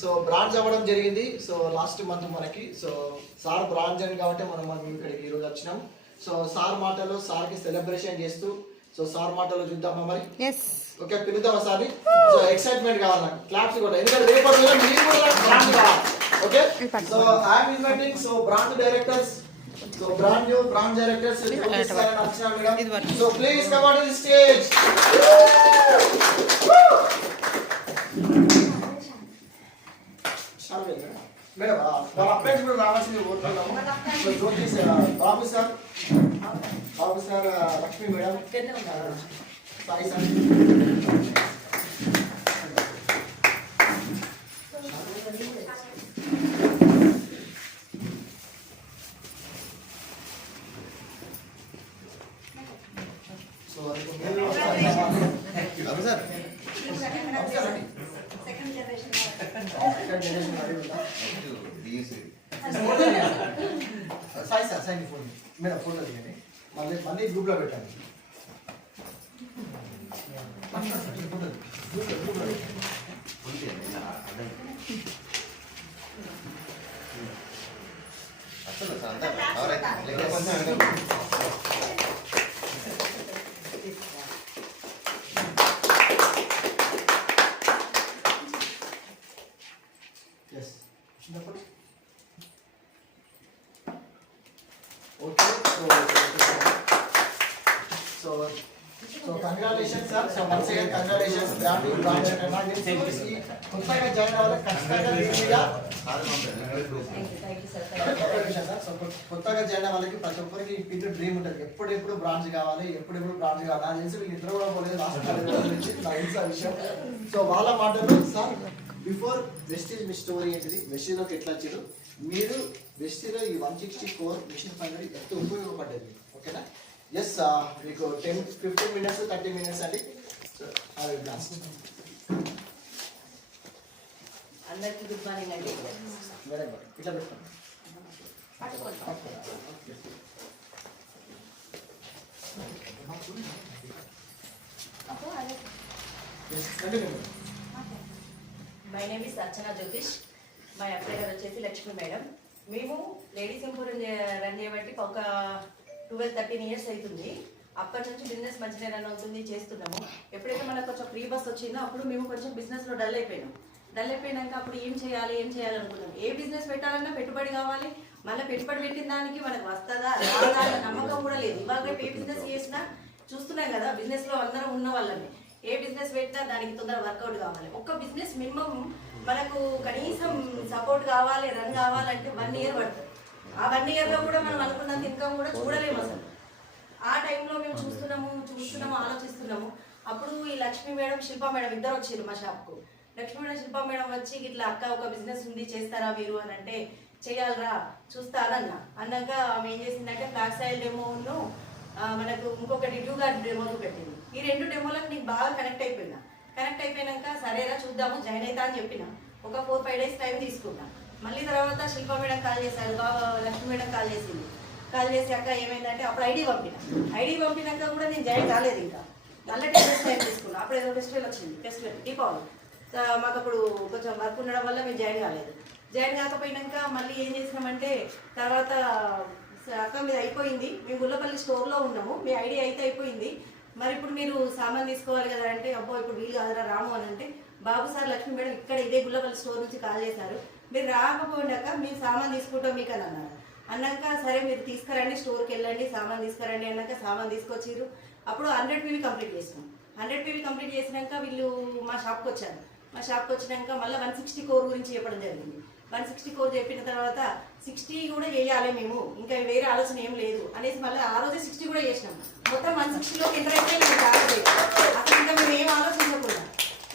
So branch అవ్వడం జరిగింది. So last month మనకి సో సార్ బ్రాంచ్ అని కాబట్టి మనం మనం ఇక్కడికి ఈరోజు వచ్చినాం. సో సార్ మాటలో సార్కి సెలబ్రేషన్ చేస్తూ సో సార్ మాటలో చూద్దామా మరి? ఓకే పిలుద్దామా సార్ని? సో ఎక్సైట్మెంట్ కావాలి నాకు. క్లాప్స్ కూడా ఎందుకంటే రేపటి మీరు కూడా కావాలి. Okay? So I'm inviting so branch directors so brand new branch directors so please come on the stage madam వాళ్ళ అప్డేట్స్ కూడా రావాల్సింది కోరుతున్నాము Jyothi sir Babu sir. Babu sir. Lakshmi madam. Sai sir so మీరు Babu sir ఇక్కడ generation ready ఉందా Sai sir Sai phone madam photo తీయండి మళ్ళీ మళ్ళీ గ్రూప్లో పెట్టండి ఫోటో గ్రూప్లో గ్రూప్లో పెట్టండి ఎస్ చిన్నప్పుడు okay so so congratulation sir so once again congratulations brand branch and ఖచ్చితంగా ఈజీగా సో కొత్తగా జాయిన్ వాళ్ళకి ప్రతి ఒక్కరికి పిల్లలు డ్రీమ్ ఉంటుంది. ఎప్పుడెప్పుడు బ్రాంచ్ కావాలి ఎప్పుడెప్పుడు బ్రాంచ్ కావాలి నాకు తెలిసి వీళ్ళు ఇద్దరు కూడా పోలేదు లాస్ట్ నుంచి నాకు తెలిసి ఆ విషయం. సో వాళ్ళ మాటలు సార్ బిఫోర్ వెస్టేజ్ మీ స్టోరీ ఏంటిది? వెస్టేజ్లోకి ఎట్లా వచ్చారు మీరు వెస్టేజ్లో ఈ one sixty four mission final ఎంత ఉపయోగపడ్డది? ఓకేనా? ఎస్ మీకు ten fifteen minutes thirty minutes అండి. సో అది లాస్ట్ అందరికీ గుడ్ మార్నింగ్ అండి. ఇట్లా పెట్టుకోండి. మై నేమ్ ఇస్ అర్చన జ్యోతిష్ మా అబ్బాయి గారు వచ్చేసి లక్ష్మి మేడం. మేము లేడీస్ ఎంపోరియం రన్ చేయబట్టి ఒక ట్వెల్వ్ థర్టీన్ ఇయర్స్ అవుతుంది. అప్పటి నుంచి బిజినెస్ మంచిగా రన్ అవుతుంది చేస్తున్నాము. ఎప్పుడైతే మనకు కొంచెం ఫ్రీ బస్ వచ్చిందో అప్పుడు మేము కొంచెం బిజినెస్లో డల్ అయిపోయినాం. డల్ అయిపోయినాక అప్పుడు ఏం చేయాలి ఏం చేయాలి అనుకున్నాం. ఏ బిజినెస్ పెట్టాలన్నా పెట్టుబడి కావాలి. మళ్ళీ పెట్టుబడి పెట్టిన దానికి మనకు వస్తుందా రాదా నమ్మకం కూడా లేదు. ఇవాళ రేపు ఏ బిజినెస్ చేసినా చూస్తున్నాం కదా బిజినెస్లో అందరం ఉన్న వాళ్ళని ఏ బిజినెస్ పెట్టినా దానికి తొందర వర్కౌట్ కావాలి. ఒక్క బిజినెస్ మినిమం మనకు కనీసం సపోర్ట్ కావాలి రన్ కావాలంటే వన్ ఇయర్ పడుతుంది. ఆ వన్ ఇయర్లో కూడా మనం అనుకున్నంత ఇన్కమ్ కూడా చూడలేము అసలు. ఆ టైంలో మేము చూస్తున్నాము చూస్తున్నాము ఆలోచిస్తున్నాము. అప్పుడు ఈ లక్ష్మీ మేడం శిల్పా మేడం ఇద్దరు వచ్చారు మా షాప్కు లక్ష్మీ శిల్ప శిల్పా మేడం వచ్చి ఇట్లా అక్క ఒక బిజినెస్ ఉంది చేస్తారా మీరు అని అంటే చేయాలరా చూస్తారన్న అన్నాక ఆమె ఏం చేసిందంటే బ్లాక్ సైడ్ డెమోను మనకు ఇంకొకటి డ్యూ గార్డ్ పెట్టింది. ఈ రెండు డెమోలకు నీకు బాగా కనెక్ట్ అయిపోయినా. కనెక్ట్ అయిపోయినాక సరేరా చూద్దాము జాయిన్ అవుతా అని చెప్పిన. ఒక ఫోర్ ఫైవ్ డేస్ టైం తీసుకున్నా. మళ్ళీ తర్వాత శిల్ప మేడం కాల్ చేశారు బాబా లక్ష్మీ మేడం కాల్ చేసింది. కాల్ చేసి అక్క ఏమైందంటే అప్పుడు ఐడి పంపిన. ఐడి పంపినాక కూడా నేను జాయిన్ కాలేదు ఇంకా. మళ్ళీ టెన్ డేస్ టైం తీసుకున్నా. అప్పుడు ఏదో ఫెస్టివల్ వచ్చింది ఫెస్టివల్ దీపావళి. మాకు అప్పుడు కొంచెం వర్క్ ఉండడం వల్ల మేము జాయిన్ కాలేదు. జాయిన్ కాకపోయినాక మళ్ళీ ఏం చేసినామంటే తర్వాత అక్క మీద అయిపోయింది. మేము గుల్లపల్లి స్టోర్లో ఉన్నాము. మీ ఐడియా అయితే అయిపోయింది. మరి ఇప్పుడు మీరు సామాన్ తీసుకోవాలి కదా అంటే అబ్బో ఇప్పుడు వీలు కాదురా రాము అని అంటే బాబు సార్ లక్ష్మీ మేడం ఇక్కడ ఇదే గుల్లపల్లి స్టోర్ నుంచి కాల్ చేశారు. మీరు రాకపోయినాక మేము సామాన్ తీసుకుంటాం మీకు అని అన్నారు. అన్నాక సరే మీరు తీసుకురండి స్టోర్కి వెళ్ళండి సామాన్ తీసుకురండి అన్నాక సామాన్ తీసుకొచ్చిర్రు. అప్పుడు హండ్రెడ్ పీవీ కంప్లీట్ చేసినాం. హండ్రెడ్ పీవీ కంప్లీట్ చేసినాక వీళ్ళు మా షాప్కి వచ్చారు. మా షాప్కి వచ్చినాక మళ్ళీ వన్ సిక్స్టీ కోర్ గురించి చెప్పడం జరిగింది. వన్ సిక్స్టీ కోర్ చెప్పిన తర్వాత సిక్స్టీ కూడా చేయాలి మేము. ఇంకా వేరే ఆలోచన ఏం లేదు. అనేసి మళ్ళీ ఆ రోజే సిక్స్టీ కూడా చేసినాం. మొత్తం వన్ సిక్స్టీలోకి ఎంటర్ అయితే మేము కాలేదు అసలు ఇంకా మేము ఏం ఆలోచించకుండా.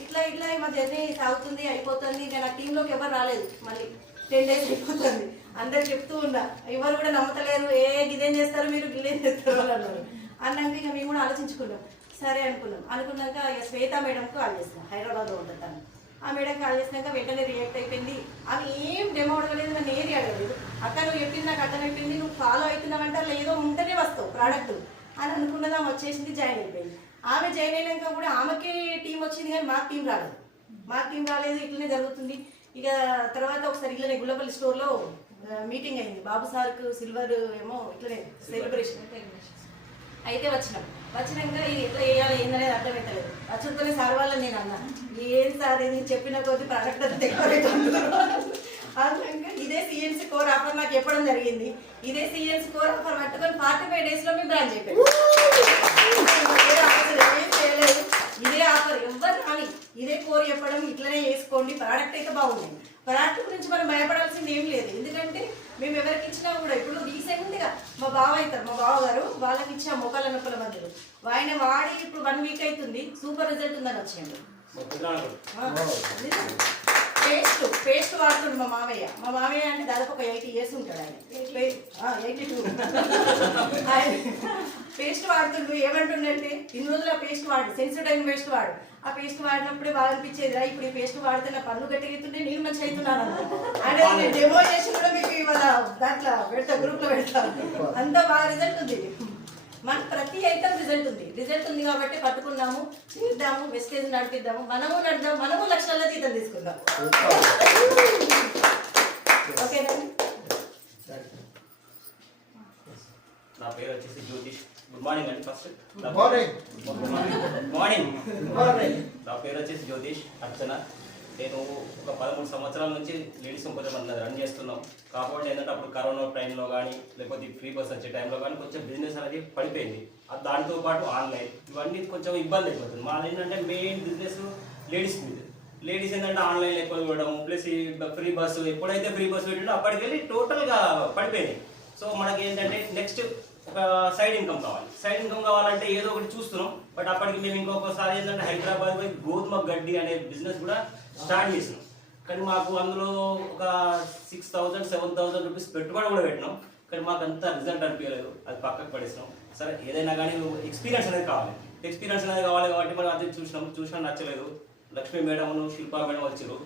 ఇట్లా ఇట్లా మా జర్నీ సాగుతుంది అయిపోతుంది. ఇంకా నా టీంలోకి ఎవరు రాలేదు. మళ్ళీ టెన్ డేస్ అయిపోతుంది. అందరు చెప్తూ ఉన్నా ఎవరు కూడా నమ్మతలేరు. ఏ గిదేం చేస్తారు మీరు గిదేం చేస్తారు అని అన్నారు. అన్నాక ఇక మేము కూడా ఆలోచించుకున్నాం. సరే అనుకున్నాం. అనుకున్నాక ఇక శ్వేత మేడంకు కాల్ చేస్తాం హైదరాబాద్లో ఉంటుంది? ఆ మేడం కాల్ చేసినాక వెంటనే రియాక్ట్ అయిపోయింది. అవి ఏం డెమో అడగలేదు నన్ను ఏది అడగలేదు. అక్క నువ్వు చెప్పింది నాకు అర్థమైపోయింది. నువ్వు ఫాలో అవుతున్నావంటే అందులో ఏదో ఉంటేనే వస్తావు ప్రోడక్ట్ అని అనుకున్నది ఆమె వచ్చేసింది జాయిన్ అయిపోయింది. ఆమె జాయిన్ అయినాక కూడా ఆమెకే టీం వచ్చింది కానీ మాకు టీం రాలేదు. మాకు టీం రాలేదు ఇట్లనే జరుగుతుంది. ఇక తర్వాత ఒకసారి ఇట్లనే గుల్లపల్లి స్టోర్లో మీటింగ్ అయింది. బాబు సార్కు సిల్వర్ ఏమో ఇట్లనే సెలబ్రేషన్ అయితే వచ్చినాం. వచ్చినాక ఇది ఎట్లా వేయాలి ఏందనేది అర్థమవుతలేదు వచ్చుడుతోనే సార్ వాళ్ళని నేను అన్నా. ఏం సార్ ఇది? చెప్పిన కొద్ది ప్రోడక్ట్ అంతా ఇదే సిఎన్సి కోర్ ఆఫర్ నాకు చెప్పడం జరిగింది. ఇదే సిఎన్సి కోర్ ఆఫర్ పట్టుకొని ఫార్టీ ఫైవ్ డేస్లో మేము బ్రాంచ్ అయిపోయాం ఇదే ఆఫర్ ఏం చేయలేదు. ఇదే ఆఫర్. ఎవ్వరు రాని. ఇదే కోర్ చెప్పడం ఇట్లనే చేసుకోండి. ప్రోడక్ట్ అయితే బాగుంది. ప్రోడక్ట్ గురించి మనం భయపడాల్సింది ఏం లేదు. ఎందుకంటే మేము ఎవరికి ఇచ్చినా కూడా ఇప్పుడు రీసెంట్గా మా బావ అవుతారు. మా బావ గారు వాళ్ళకి ఇచ్చిన మొక్కల నొప్పుల మధ్యలో ఆయన వాడి ఇప్పుడు వన్ వీక్ అవుతుంది. సూపర్ రిజల్ట్ ఉందని వచ్చిండు. పేస్ట్ పేస్ట్ వాడుతుండు మా మామయ్య. మా మామయ్య అంటే దాదాపు ఒక ఎయిటీ ఇయర్స్ ఉంటాడు ఆయన. ఎయిటీ? టూ. పేస్ట్ వాడుతుండు ఏమంటుండంటే ఇన్ని రోజులు ఆ పేస్ట్ వాడు సెన్సిటైన్ పేస్ట్ వాడు. ఆ పేస్ట్ వాడినప్పుడే బాగా అనిపించేది రా ఇప్పుడు ఈ పేస్ట్ వాడితే నా పన్ను గట్టిగెత్తుంటే నేను మంచి అవుతున్నాను అంటే నేను డెమో చేసి కూడా మీకు ఇవాళ దాంట్లో పెడతా గ్రూప్లో పెడతా. అంత బాగా రిజల్ట్ ఉంది. మనకు ప్రతి ఐటమ్ రిజల్ట్ ఉంది. రిజల్ట్ ఉంది కాబట్టి పట్టుకున్నాము చేద్దాము వెస్టేజ్ నడిపిద్దాము మనము నడుద్దాం మనము లక్షల జీతం తీసుకుందాం. నా పేరు వచ్చేసి జ్యోతిష్. గుడ్ మార్నింగ్ అండి ఫస్ట్. గుడ్ మార్నింగ్ మార్నింగ్ నా పేరు వచ్చేసి జ్యోతిష్ అర్చన. నేను ఒక పదమూడు సంవత్సరాల నుంచి లేడీస్ కొంచెం అన్నది రన్ చేస్తున్నాం. కాబట్టి ఏంటంటే అప్పుడు కరోనా టైంలో కానీ లేకపోతే ఫ్రీ బస్ వచ్చే టైంలో కానీ కొంచెం బిజినెస్ అనేది పడిపోయింది. దానితో పాటు ఆన్లైన్ ఇవన్నీ కొంచెం ఇబ్బంది అయిపోతుంది. మాది ఏంటంటే మెయిన్ బిజినెస్ లేడీస్ మీద. లేడీస్ ఏంటంటే ఆన్లైన్ ఎక్కువ ఇవ్వడం ప్లస్ ఈ ఫ్రీ బస్సు ఎప్పుడైతే ఫ్రీ బస్సు పెట్టిండో అప్పటికి వెళ్ళి టోటల్గా పడిపోయింది. సో మనకి ఏంటంటే నెక్స్ట్ ఒక సైడ్ ఇన్కమ్ కావాలి. సైడ్ ఇన్కమ్ కావాలంటే ఏదో ఒకటి చూస్తున్నాం. బట్ అప్పటికి మేము ఇంకొకసారి ఏంటంటే హైదరాబాద్ పోయి గోధుమ గడ్డి అనే బిజినెస్ కూడా స్టార్ట్ చేసినాం. కానీ మాకు అందులో ఒక six thousand seven thousand rupees పెట్టుబడి కూడా పెట్టినాం. కానీ మాకు అంత రిజల్ట్ అనిపించలేదు. అది పక్కకు పడేసినాం. సరే ఏదైనా కానీ ఎక్స్పీరియన్స్ అనేది కావాలి. ఎక్స్పీరియన్స్ అనేది కావాలి కాబట్టి మనం అది చూసినాం. చూసినా నచ్చలేదు. లక్ష్మీ మేడం శిల్పా మేడం వచ్చారు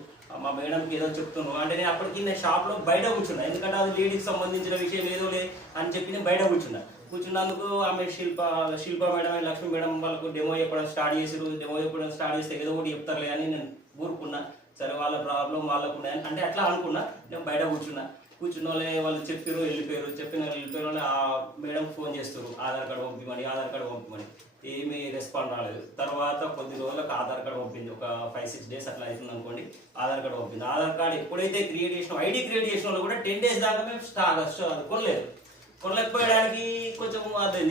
మా మేడంకి ఏదో చెప్తున్నాను అంటే నేను అప్పటికి నేను షాప్లో బయట కూర్చున్నా. ఎందుకంటే అది లేడీకి సంబంధించిన విషయం ఏదో లే అని చెప్పి నేను బయట కూర్చున్నా. కూర్చున్నందుకు ఆమె శిల్ప శిల్ప మేడం లక్ష్మీ మేడం వాళ్ళకు డెమో చెప్పడం స్టార్ట్ చేసారు డెమో చెప్పడం స్టార్ట్ చేస్తే ఏదో ఒకటి చెప్తారులే అని నేను ఊరుకున్నా సరే వాళ్ళ ప్రాబ్లం వాళ్ళకు ఉన్నాయని అంటే అట్లా అనుకున్నా నేను బయట కూర్చున్నా. కూర్చున్న వాళ్ళే వాళ్ళు చెప్పారు వెళ్ళిపోయారు చెప్పిన వాళ్ళు వెళ్ళిపోయిన ఆ మేడం ఫోన్ చేస్తారు ఆధార్ కార్డు పంపిమని ఆధార్ కార్డు పంపిమని. ఏమీ రెస్పాండ్ రాలేదు. తర్వాత కొద్ది రోజులకు ఆధార్ కార్డు పంపింది. ఒక ఫైవ్ సిక్స్ డేస్ అట్లా అవుతుంది అనుకోండి ఆధార్ కార్డు పంపింది. ఆధార్ కార్డు ఎప్పుడైతే క్రియేట్ చేసిన ఐడి క్రియేట్ చేసిన వాళ్ళు కూడా టెన్ డేస్ దాకా మేము స్టాక్ అది కొనలేదు. కొనలేకపోయడానికి కొంచెం అదే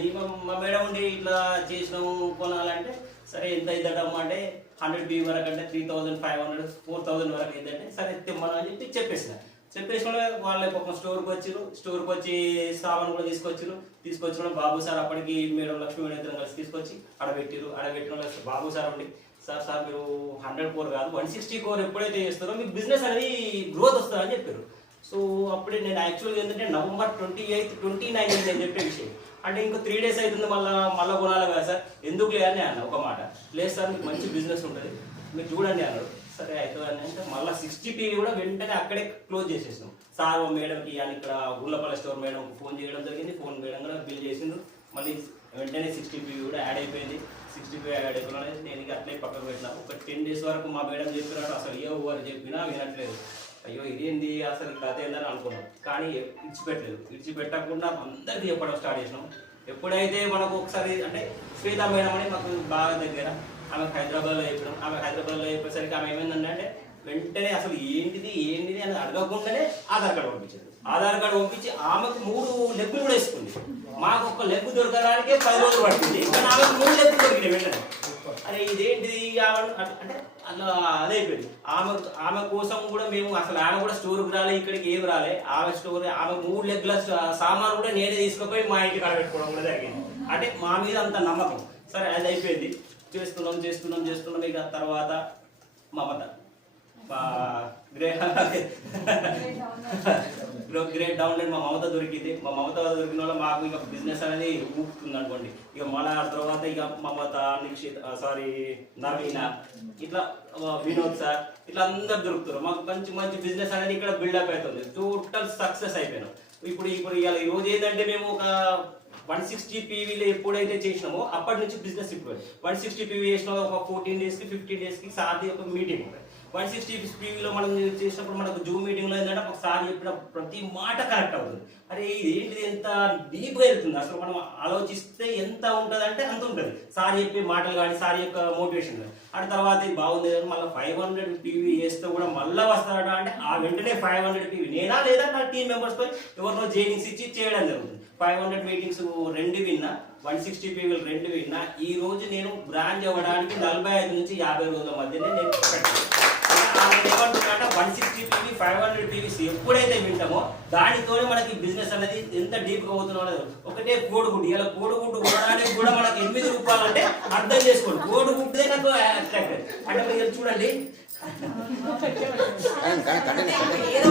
మా మేడం ఉండి ఇట్లా చేసినాము కొనాలంటే సరే ఎంత అవుతుందమ్మా అంటే హండ్రెడ్ బీ వరకు అంటే three thousand five hundred four thousand వరకు ఏంటంటే సరే తెమ్మని అని చెప్పి చెప్పేసిన. చెప్పేసిన వాళ్ళు ఒక స్టోర్కి వచ్చారు స్టోర్కి వచ్చి సామాన్ కూడా తీసుకొచ్చారు తీసుకొచ్చిన బాబు సార్ అప్పటికి మేడం లక్ష్మీ మేడం కలిసి తీసుకొచ్చి అడబెట్టారు అడబెట్టిన బాబు సార్ ఉండి సార్ సార్ మీరు హండ్రెడ్ కోర్ కాదు వన్ సిక్స్టీ కోర్ ఎప్పుడైతే చేస్తారో మీకు బిజినెస్ అనేది గ్రోత్ వస్తుందని చెప్పారు. సో అప్పుడే నేను యాక్చువల్గా ఏంటంటే November twenty eighth twenty nine నేను చెప్పే విషయం. అంటే ఇంకో త్రీ డేస్ అవుతుంది మళ్ళీ మళ్ళీ కొనాలి కదా సార్. ఎందుకు లేదని అన్న ఒక మాట. లేదు సార్ మీకు మంచి బిజినెస్ ఉంటుంది. మీరు చూడండి అన్నాడు. సరే అవుతుంది అని అంటే మళ్ళీ సిక్స్టీ పీవీ కూడా వెంటనే అక్కడే క్లోజ్ చేసేసినాం. సార్ ఓ మేడంకి అని ఇక్కడ గుళ్ళపల్లి స్టోర్ మేడం ఫోన్ చేయడం జరిగింది. ఫోన్ మేడం కూడా బిల్ చేసిండు మళ్ళీ వెంటనే సిక్స్టీ పీవీ కూడా యాడ్ అయిపోయింది. సిక్స్టీ పీ యాడ్ అయిపోయినా నేను ఇక అట్లే పక్కకు పెట్టినా. ఒక టెన్ డేస్ వరకు మా మేడం చెప్పినాడు. అసలు ఏ ఊరు చెప్పినా వినట్లేదు. అయ్యో ఇదేంది? అసలు కథ ఏందని అనుకున్నాం. కానీ ఇడిచిపెట్టలేదు ఇడిచిపెట్టకుండా అందరికీ చెప్పడం స్టార్ట్ చేసినాం. ఎప్పుడైతే మనకు ఒకసారి అంటే శ్వేత మేడం అని మాకు బాగా దగ్గర ఆమె హైదరాబాద్లో చెప్పినాం. ఆమె హైదరాబాద్లో చెప్పేసరికి ఆమె ఏమైందంటే వెంటనే అసలు ఏంటిది ఏంటిది అని అడగకుండానే ఆధార్ కార్డు పంపించారు ఆధార్ కార్డు పంపించి ఆమెకు మూడు లెగ్గులు కూడా వేసుకుంది. మాకు ఒక లెగ్గు దొరకడానికి పది రోజులు పడుతుంది కానీ ఆమెకు మూడు లెగ్గులు దొరికినాయి వెంటనే. అరే ఇదేంటిది? అంటే అంటే అదే అయిపోయింది. ఆమె ఆమె కోసం కూడా మేము అసలు ఆమె కూడా స్టోర్కి రాలే ఇక్కడికి ఏం రాలే. ఆమె స్టోర్ ఆమె మూడు లెగ్ల సామాన్ కూడా నేనే తీసుకుపోయి మా ఇంటికి ఆడబెట్టుకోవడం కూడా జరిగింది. అంటే మా మీద అంత నమ్మకం. సరే అది అయిపోయింది. చేస్తున్నాం చేస్తున్నాం చేస్తున్నాం. ఇక తర్వాత మమత. గ్రేహ గ్రేట్ డౌన్ మా మమత దొరికింది. మా మమత దొరికిన వల్ల మాకు ఇక బిజినెస్ అనేది ఊపుతుంది అనుకోండి. ఇక మళ్ళా తర్వాత ఇక మమత నిక్షిత్ సారీ నవీన ఇట్లా వినోద్ సార్ ఇట్లా అందరు దొరుకుతారు. మాకు మంచి మంచి బిజినెస్ అనేది ఇక్కడ బిల్డప్ అవుతుంది. టోటల్ సక్సెస్ అయిపోయినాం. ఇప్పుడు ఇప్పుడు ఇవాళ ఈ రోజు ఏంటంటే మేము ఒక వన్ సిక్స్టీ పీవీలో ఎప్పుడైతే చేసినామో అప్పటి నుంచి బిజినెస్ ఇప్పుడు. వన్ సిక్స్టీ పీవీ చేసిన ఒక ఫోర్టీన్ డేస్కి ఫిఫ్టీన్ డేస్కి సార్ది ఒక మీటింగ్ ఉంటుంది వన్ సిక్స్టీ స్పీడ్లో మనం చేసినప్పుడు మనకు జూమ్ మీటింగ్లో ఏంటంటే ఒకసారి చెప్పిన ప్రతి మాట కరెక్ట్ అవుతుంది. అరే ఇది ఏంటిది? ఎంత డీప్గా వెళ్తుంది? అసలు మనం ఆలోచిస్తే ఎంత ఉంటుంది అంటే అంత ఉంటుంది. సార్ చెప్పే మాటలు కానీ సార్ యొక్క మోటివేషన్ కానీ. ఆ తర్వాత ఇది బాగుంది మళ్ళీ ఫైవ్ హండ్రెడ్ పీవీ చేస్తే కూడా మళ్ళీ వస్తారట అంటే ఆ వెంటనే ఫైవ్ హండ్రెడ్ పీవీ నేనా లేదా నా టీం మెంబర్స్తో ఎవరినో జైనింగ్స్ ఇచ్చి చేయడం జరుగుతుంది. ఫైవ్ హండ్రెడ్ మీటింగ్స్ రెండు విన్నా వన్ సిక్స్టీ పీవీలు రెండు విన్నా ఈ రోజు నేను బ్రాంచ్ అవ్వడానికి నలభై ఐదు నుంచి యాభై రోజుల మధ్యనే నేను పెట్టాను ఏమంటున్నా one sixty PV five hundred PVs ఎప్పుడైతే వింటామో దానితోనే మనకి బిజినెస్ అనేది ఎంత డీప్గా అవుతుందో అనేది ఒకటే కోడిగుడ్డు. ఇలా కోడిగుడ్డు కొనడానికి కూడా మనకి ఎనిమిది రూపాయలు అంటే అర్థం చేసుకోండి. కోడిగుడ్డే నాకు attracted. అంటే మీరు చూడండి ఏదో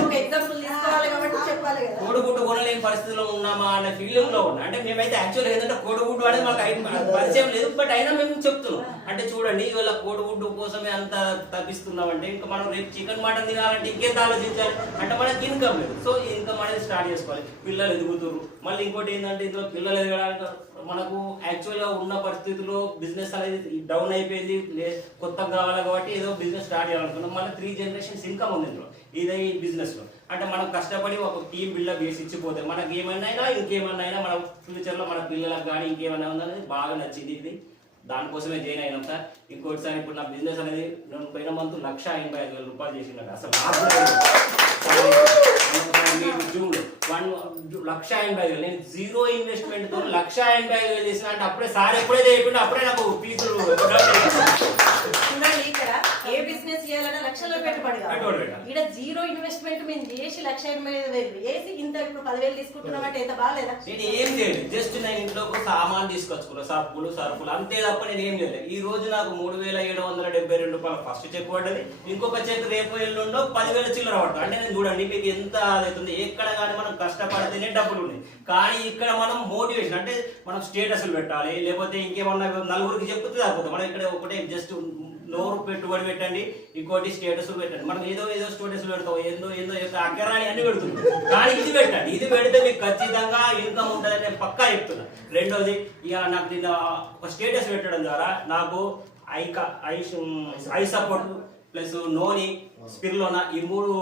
కోడిగుడ్డు కొనలేని పరిస్థితిలో ఉన్నామా అనే ఫీలింగ్లో ఉన్నా. అంటే మేమైతే యాక్చువల్ ఏంటంటే కోడిగుడ్డు అనేది మాకు పరిచయం లేదు బట్ అయినా మేము చెప్తున్నాం. అంటే చూడండి ఇవాళ కోడిగుడ్డు కోసమే అంత తప్పిస్తున్నాం అంటే ఇంకా మనం రేపు చికెన్ మటన్ తినాలంటే ఇంకేం ఆలోచించాలి? అంటే మనకి ఇన్కమ్ లేదు. సో ఇన్కమ్ అనేది స్టార్ట్ చేసుకోవాలి. పిల్లలు ఎదుగుతున్నారు మళ్ళీ ఇంకోటి ఏంటంటే ఇందులో పిల్లలు ఎదగడానికి మనకు యాక్చువల్గా ఉన్న పరిస్థితుల్లో బిజినెస్ అనేది డౌన్ అయిపోయింది కొత్త కొత్తగా కావాలి కాబట్టి ఏదో బిజినెస్ స్టార్ట్ చేయాలనుకున్నాం. మన త్రీ జనరేషన్స్ ఇన్కమ్ ఉంది ఇందులో. ఇదే ఈ బిజినెస్లో అంటే మనం కష్టపడి ఒక టీమ్ బిల్డప్ చేసి ఇచ్చిపోతే మనకి ఏమైనా అయినా ఇంకేమన్నా అయినా మన ఫ్యూచర్లో మన పిల్లలకు కానీ ఇంకేమైనా ఉందనేది బాగా నచ్చింది ఇది. దానికోసమే జాయిన్ అయినాం సార్. ఇంకోటిసారి ఇప్పుడు నా బిజినెస్ అనేది నేను పోయిన మంత్ లక్ష ఎనభై ఐదు వేల రూపాయలు చేసినట్టు అసలు మీరు జూన్ వన్ లక్ష ఎనభై ఐదు వేలు. నేను జీరో ఇన్వెస్ట్మెంట్తో లక్ష ఎనభై ఐదు వేలు చేసిన అంటే అప్పుడే సార్ ఎప్పుడైతే చెప్పిండో అప్పుడే నాకు ఫీజులు చూడండి ఏ బిజినెస్ చేయాలన్నా లక్షల్లో పెట్టుబడి. ఇక్కడ జీరో ఇన్వెస్ట్మెంట్ మేము చేసి లక్ష ఎనభై ఐదు వేలు. వేసి ఇంత ఇప్పుడు పదివేలు తీసుకుంటున్నాం అంటే ఎంత బాగాలేదా? నేను ఏం చేయలేదు. జస్ట్ నేను ఇంట్లో సామాన్ తీసుకొచ్చుకున్నా. సబ్బులు సరుకులు. అంతే తప్ప నేను ఏం చేయలేదు. ఈ రోజు నాకు మూడు వేల ఏడు వందల డెబ్బై రెండు రూపాయలు ఫస్ట్ చెక్ పడ్డది. ఇంకొక చెక్ రేపు ఎల్లుండో పదివేల చిల్లర పడుతుంది అంటే నేను చూడండి మీకు ఎంత అవుతుంది? ఎక్కడ కానీ మనం కష్టపడితేనే డబ్బులు ఉన్నాయి. కానీ ఇక్కడ మనం మోటివేషన్ అంటే మనం స్టేటస్లు పెట్టాలి. లేకపోతే ఇంకేమన్నా నలుగురికి చెప్తే తగ్గుతుంది మనం ఇక్కడ ఒకటే జస్ట్ నోరు పెట్టుబడి పెట్టండి ఇంకోటి స్టేటస్ పెట్టండి. మనం ఏదో ఏదో స్టేటస్ పెడతాం ఏందో ఏందో యొక్క అగ్గరాని అన్ని పెడుతున్నాం. కానీ ఇది పెట్టండి ఇది పెడితే మీకు ఖచ్చితంగా ఇన్కమ్ ఉంటుందని నేను పక్కా చెప్తున్నా. రెండోది ఇక నాకు దీని ఒక స్టేటస్ పెట్టడం ద్వారా నాకు ఐ క- I I support plus noni spirulina ఈ మూడు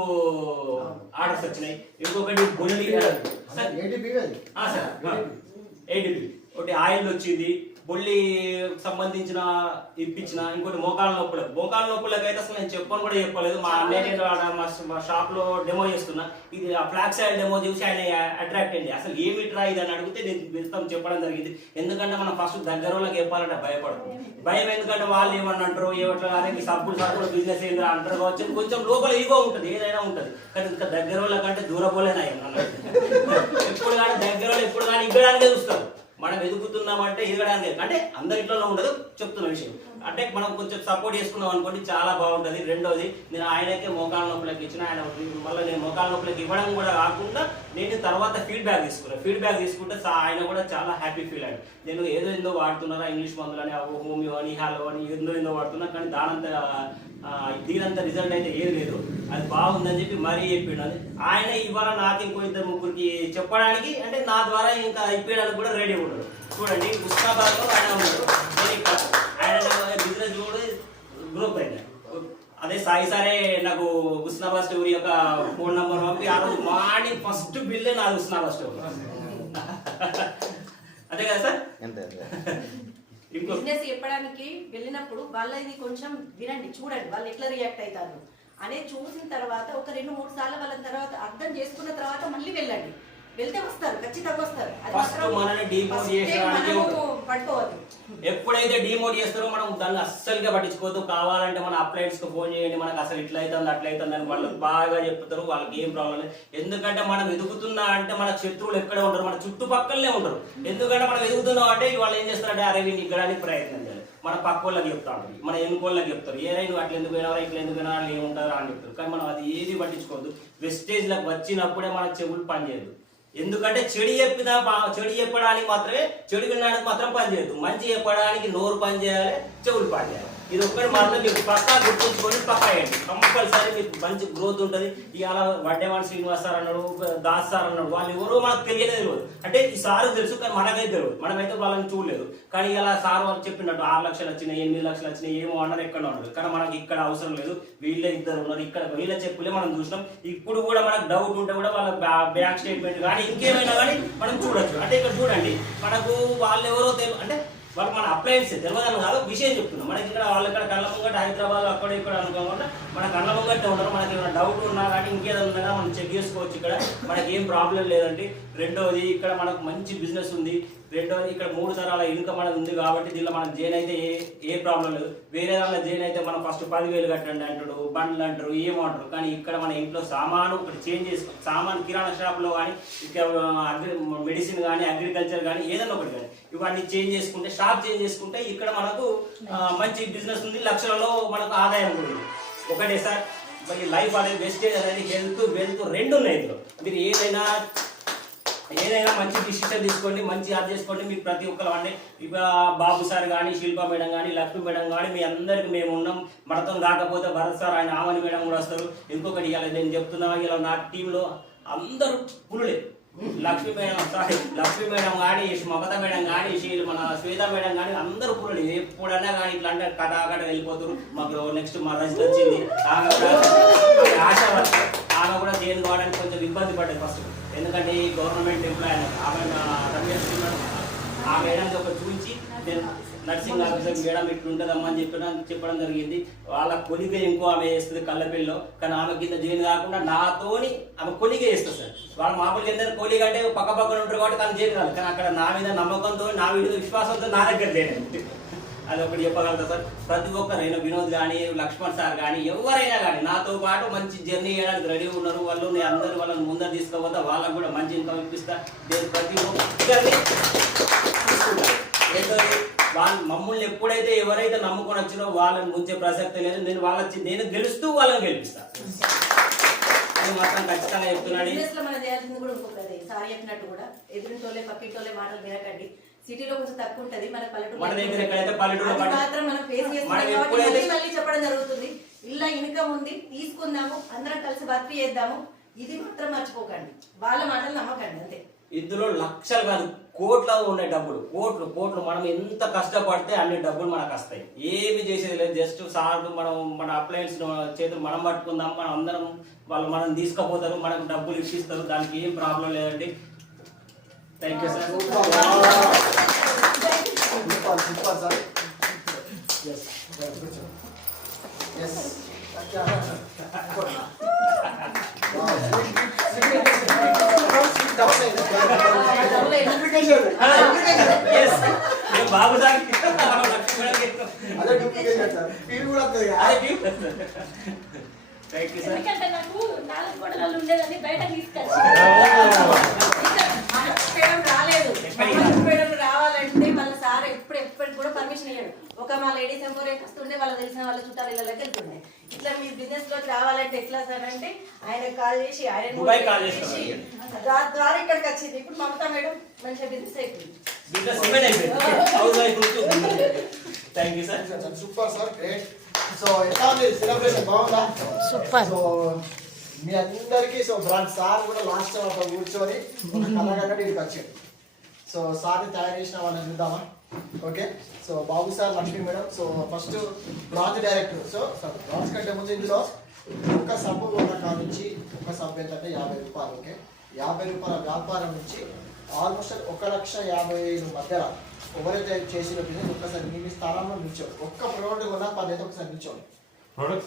ఆర్డర్స్ వచ్చినాయి. ఇంకొకటి బుల్లి. సార్ ఏటీపీ ఒకటి ఆయిల్ వచ్చింది బొల్లి సంబంధించిన ఇప్పించిన ఇంకోటి మోకాల నొప్పులకు. మోకాల నొప్పులకు అయితే అసలు నేను చెప్పను కూడా చెప్పలేదు. మా అన్నయ్య మా మా షాప్లో డెమో చేస్తున్నా. ఇది ఆ ఫ్లాక్స్ ఆయిల్ డెమో చూసి ఆయన అట్రాక్ట్ అయింది. అసలు ఏమిట్రా ఇది అని అడిగితే నేను ఇస్తాం చెప్పడం జరిగింది. ఎందుకంటే మనం ఫస్ట్ దగ్గర వాళ్ళకి చెప్పాలంటే భయపడతాం భయం ఎందుకంటే వాళ్ళు ఏమన్నా అంటారు ఏమంటారు ఈ సబ్బులు సబ్బులు బిజినెస్ ఏంటి అంటారు కావచ్చు. కొంచెం లోపల ఈగో ఉంటుంది ఏదైనా ఉంటుంది. కానీ ఇంకా దగ్గర వాళ్ళకంటే దూరపోలేనా ఎప్పుడు కానీ దగ్గర వాళ్ళు ఎప్పుడు కానీ ఇగ్గడానికే చూస్తారు. మనం ఎదుగుతున్నామంటే ఎదగడానికి అంటే అందరిట్లో ఉండదు చెప్తున్న విషయం. అంటే మనం కొంచెం సపోర్ట్ చేసుకున్నాం అనుకోండి చాలా బాగుంటుంది. రెండోది నేను ఆయనకే మోకాల నొప్పులకు ఇచ్చిన ఆయన మళ్ళీ నేను మోకాల నొప్పులకు ఇవ్వడం కూడా కాకుండా నేను తర్వాత ఫీడ్బ్యాక్ తీసుకున్నాను ఫీడ్బ్యాక్ తీసుకుంటే ఆయన కూడా చాలా హ్యాపీ ఫీల్ అయ్యాడు నేను ఏదో ఏందో వాడుతున్నారా ఇంగ్లీష్ మందులని హోమియో అని హాలో అని ఏందో ఏందో వాడుతున్నా కానీ దానంత దీనంత రిజల్ట్ అయితే ఏది లేదు. అది బాగుందని చెప్పి మరీ చెప్పిండు. ఆయన ఇవాళ నాకు ఇంకో ఇద్దరు ముగ్గురికి చెప్పడానికి అంటే నా ద్వారా ఇంకా ఇప్పించడానికి కూడా రెడీ ఉన్నాడు. చూడండి ఉస్మాబాద్లో ఆయన ఉన్నాడు. ఆయన బిజినెస్ కూడా గ్రూప్ అయింది అదే సాయి సారే నాకు ఉస్నాబాద్ స్టోరీ యొక్క ఫోన్ నంబర్ పంపి ఆ రోజు మార్నింగ్ ఫస్ట్ బిల్లే నాది ఉస్నాబాద్ స్టోరీ. అదే కదా సార్? బిజినెస్ చెప్పడానికి వెళ్ళినప్పుడు వాళ్ళది కొంచెం వినండి చూడండి వాళ్ళు ఎట్లా రియాక్ట్ అవుతారు. అనేది చూసిన తర్వాత ఒక రెండు మూడు సార్లు వాళ్ళ తర్వాత అర్థం చేసుకున్న తర్వాత మళ్ళీ వెళ్ళండి. వెళ్తే వస్తారు ఖచ్చితంగా వస్తారు. మాత్రం మనల్ని పట్టుకోవద్దు ఎప్పుడైతే డిమోట్ చేస్తారో మనం దాన్ని అస్సలుగా పట్టించుకోవద్దు. కావాలంటే మన అప్లైట్స్కు ఫోన్ చేయండి మనకు అసలు ఇట్లా అవుతుంది అట్లా అవుతుంది అని వాళ్ళు బాగా చెప్తారు వాళ్ళకి ఏం ప్రాబ్లం ఎందుకంటే మనం ఎదుగుతున్నా అంటే మన శత్రువులు ఎక్కడే ఉంటారు మన చుట్టుపక్కలనే ఉంటారు ఎందుకంటే మనం ఎదుగుతున్నాం అంటే వాళ్ళు ఏం చేస్తారంటే అరే వీళ్ళు ఇక్కడానికి ప్రయత్నం చేయాలి. మన పక్క వాళ్ళకి చెప్తా ఉంటారు మన ఎన్నుకోళ్ళకి చెప్తారు. ఏ నువ్వు అట్లా ఎందుకు పోయినావా ఇట్లా ఎందుకు పోయినా వాళ్ళు ఏముంటారా అని చెప్తారు. కానీ మనం అది ఏది పట్టించుకోవద్దు. వెస్టేజ్లకు వచ్చినప్పుడే మన చెవులు పనిచేయదు. ఎందుకంటే చెడు చెప్పిన చెడు చెప్పడానికి మాత్రమే చెడు వినడానికి మాత్రం పనిచేయదు మంచి చెప్పడానికి నోరు పని చేయాలి చెవులు పని చేయాలి. ఇది ఒక్కటి మాత్రం మీరు పక్కా గుర్తుంచుకొని పక్కా వేయండి కంపల్సరీ మీకు మంచి గ్రోత్ ఉంటుంది. ఇలా వడ్డేవాడి శ్రీనివాస్ సార్ అన్నాడు దాస్ సార్ అన్నాడు వాళ్ళు ఎవరో మనకు తెలియనే తెలియదు. అంటే ఈ సార్ తెలుసు కానీ మనకైతే తెలియదు. మనమైతే వాళ్ళని చూడలేదు. కానీ ఇలా సార్ వాళ్ళు చెప్పినట్టు ఆరు లక్షలు వచ్చినాయి ఎనిమిది లక్షలు వచ్చినాయి ఏమో అన్నారు ఎక్కడ ఉన్నారు కానీ మనకి ఇక్కడ అవసరం లేదు. వీళ్ళే ఇద్దరు ఉన్నారు. ఇక్కడ వీళ్ళ చెప్పులే మనం చూసినాం. ఇప్పుడు కూడా మనకు డౌట్ ఉంటే కూడా వాళ్ళ బ్యాంక్ స్టేట్మెంట్ కానీ ఇంకేమైనా కానీ మనం చూడొచ్చు. అంటే ఇక్కడ చూడండి. మనకు వాళ్ళు ఎవరో తెలియదు అంటే బట్ మన అప్లయన్స్ తెలియదని కాదు విషయం చెప్తున్నాం. మనకి ఇక్కడ వాళ్ళు ఇక్కడ కళ్ళ ముంగట హైదరాబాద్ అక్కడ ఇక్కడ అనుకోకుండా మన కళ్ళ ముంగట్టే ఉంటారు. మనకి ఏమైనా డౌట్ ఉన్నా కానీ ఇంకేదైనా ఉన్నా మనం చెక్ చేసుకోవచ్చు ఇక్కడ. మనకి ఏం ప్రాబ్లం లేదండి. రెండోది ఇక్కడ మనకు మంచి బిజినెస్ ఉంది. రెండోది ఇక్కడ మూడు తరాల ఇన్కమ్ అనేది ఉంది కాబట్టి దీనిలో మనం జైన్ అయితే ఏ ఏ ప్రాబ్లం లేదు. వేరే దానిలో జైన్ అయితే మనం ఫస్ట్ పదివేలు కట్టండి అంటాడు బండ్లు అంటారు ఏమంటారు కానీ ఇక్కడ మన ఇంట్లో సామాను ఇక్కడ చేంజ్ చేసుకో సామాన్ కిరాణా షాప్లో కానీ ఇక్కడ అగ్రి మెడిసిన్ కానీ అగ్రికల్చర్ కానీ ఏదైనా ఒకటి కానీ ఇవన్నీ చేంజ్ చేసుకుంటే షాప్ చేంజ్ చేసుకుంటే ఇక్కడ మనకు మంచి బిజినెస్ ఉంది లక్షలలో మనకు ఆదాయం కూడా ఉంది. ఒకటే సార్ మరి లైఫ్ అనేది వెస్టేజ్ అనేది హెల్త్ వెల్త్ రెండు ఉన్నాయి ఇందులో. మీరు ఏదైనా ఏదైనా మంచి డిసిషన్ తీసుకోండి మంచి అది చేసుకోండి. మీకు ప్రతి ఒక్కరు అంటే ఇప్పుడు బాబు సార్ కానీ శిల్ప మేడం కానీ లక్ష్మీ మేడం కానీ మీ అందరికి మేము ఉన్నాం. మనతో కాకపోతే భరత్ సార్ ఆయన ఆమని మేడం కూడా వస్తారు. ఇంకొకటి ఇలా నేను చెప్తున్నా ఇలా నా టీంలో అందరూ పులులే Lakshmi madam sorry Lakshmi madam కానీ మమత మేడం కానీ శీల్ మన శ్వేత మేడం కానీ అందరూ పులులే ఎప్పుడన్నా కానీ ఇట్లా అంటే కథ కట వెళ్ళిపోతారు. మాకు నెక్స్ట్ మా రజిత వచ్చింది. ఆమె కూడా ఆమె ఆశ ఆమె కూడా దేని కావడానికి కొంచెం ఇబ్బంది పడ్డది ఫస్ట్ ఎందుకంటే ఈ గవర్నమెంట్ ఎంప్లాయ్ ఆమె అర్థం రమేష్ ఆమె ఆ మేడం ఒక చూపించి నేను నర్సింగ్ ఆఫీసర్ మేడం ఇట్లుంటుందమ్మా అని చెప్పిన చెప్పడం జరిగింది. వాళ్ళ కొలిగే ఇంకో ఆమె వేస్తుంది కళ్ళపిల్లో కానీ ఆమె కింద జైలు కాకుండా నాతోని ఆమె కొలిగే వేస్తుంది సార్. వాళ్ళ మామూలుగా ఏంటంటే కొలిగ అంటే పక్క పక్కన ఉంటారు కాబట్టి తను జైలు కాదు. కానీ అక్కడ నా మీద నమ్మకంతో నా మీద విశ్వాసంతో నా దగ్గర చేయండి అది ఒకటి చెప్పగలుగుతా సార్. ప్రతి ఒక్కరైనా వినోద్ కానీ లక్ష్మణ్ సార్ కానీ ఎవరైనా కానీ నాతో పాటు మంచి జర్నీ చేయడానికి రెడీ ఉన్నారు. వాళ్ళు నేను అందరూ వాళ్ళని ముందర తీసుకోపోతా. వాళ్ళకు కూడా మంచి ఇన్కమ్ ఇప్పిస్తా. నేను ప్రతి ఒక్కరిని వాళ్ళు మమ్మల్ని ఎప్పుడైతే ఎవరైతే నమ్ముకొని వచ్చినో వాళ్ళని ముంచే ప్రసక్తి లేదు. నేను వాళ్ళ నేను గెలుస్తూ వాళ్ళని గెలిపిస్తా. అది మాత్రం ఖచ్చితంగా చెప్తున్నాడు మనం చేయాల్సింది కూడా ఇంకొకటి. సార్ చెప్పినట్టు కూడా. మాటలు వినకండి. సిటీలో కొంచెం తక్కువ ఉంటది మన పల్లెటూరు మన దగ్గర ఎక్కడైతే పల్లెటూరులో అది పట్టు- మాత్రం మనం ఫేస్ మనం చేస్తున్నాం కాబట్టి ఎప్పుడైతే- మళ్ళీ మళ్ళీ చెప్పడం జరుగుతుంది. ఇలా ఇన్కమ్ ఉంది తీసుకుందాము అందరం కలిసి వర్క్ చేద్దాము. ఇది మాత్రం మర్చిపోకండి. వాళ్ళ మాటలు నమ్మకండి అంతే. ఇందులో లక్షలు కాదు కోట్ల ఉన్నాయి డబ్బులు. కోట్లు కోట్లు. మనం ఎంత కష్టపడితే అన్ని డబ్బులు మనకు వస్తాయి. ఏమి చేసేది లేదు. జస్ట్ సార్ మనం మన అప్లయన్స్ చేతులు మనం పట్టుకుందాం. మనం అందరం వాళ్ళు మనం తీసుకుపోతారు మనకు డబ్బులు ఇప్పిస్తారు. దానికి ఏం ప్రాబ్లం లేదండి. Thank you sir super super sir yes yes Yes. నేను బాబు సార్ మనం లక్ష్మీ మేడంకి ఇస్తాం. అదే డూప్లికేషన్ సార్ ఫీల్ కూడా వస్తుంది థ్యాంక్ యూ సార్ ఎందుకంటే నాకు నాలుగు గోడలలో ఉండేదని బయట తీసుకొచ్చి మేడం రాలేదు? మేడం రావాలంటే వాళ్ళ సార్ ఎప్పుడు ఎప్పటికి కూడా పర్మిషన్ ఇయ్యాడు. ఒక మా లేడీస్ ఎంపోరియన్ వస్తుండే వాళ్ళ తెలిసిన వాళ్ళ చుట్టాలు ఇళ్ళకి వెళ్తుండే. ఇట్లా మీ బిజినెస్లోకి రావాలంటే ఎట్లా సార్ అంటే ఆయన కాల్ చేసి ఆయన దుబాయ్ కాల్ చేసి దా- ద్వారా ఇక్కడికి వచ్చింది. ఇప్పుడు మమతా మేడం మంచిగా బిజినెస్ అయిపోయింది. ఇవ్వండి సూపర్ సార్ గ్రేట్ సో ఎట్లా సెలబ్రేషన్ బాగుందా? సూపర్ సో మీ అందరికీ సో బ్రాండ్ సార్ కూడా లాస్ట్ టైం అక్కడ కూర్చొని కలగన్నట్టు ఇక్కడికి వచ్చాడు. సో సార్ని తయారు చేసిన వాళ్ళని చూద్దామా? Okay? So Babu sir Lakshmi madam so first branch director. So sir branch కంటే ముందు ఇందులో ఒక సబ్బు ఉన్న కాడ నుంచి ఒక సబ్బు ఏంటంటే యాభై రూపాయలు ఓకే? యాభై రూపాయల వ్యాపారం నుంచి ఆల్మోస్ట్ ఒక లక్ష యాభై వేలు మధ్యలో ఎవరైతే చేసిన బిజినెస్ ఒక్కసారి మీ స్థానంలో నిల్చోండి ఒక్క ప్రోడక్ట్ కొన్నా పది అయితే ఒకసారి నిల్చోండి ప్రోడక్ట్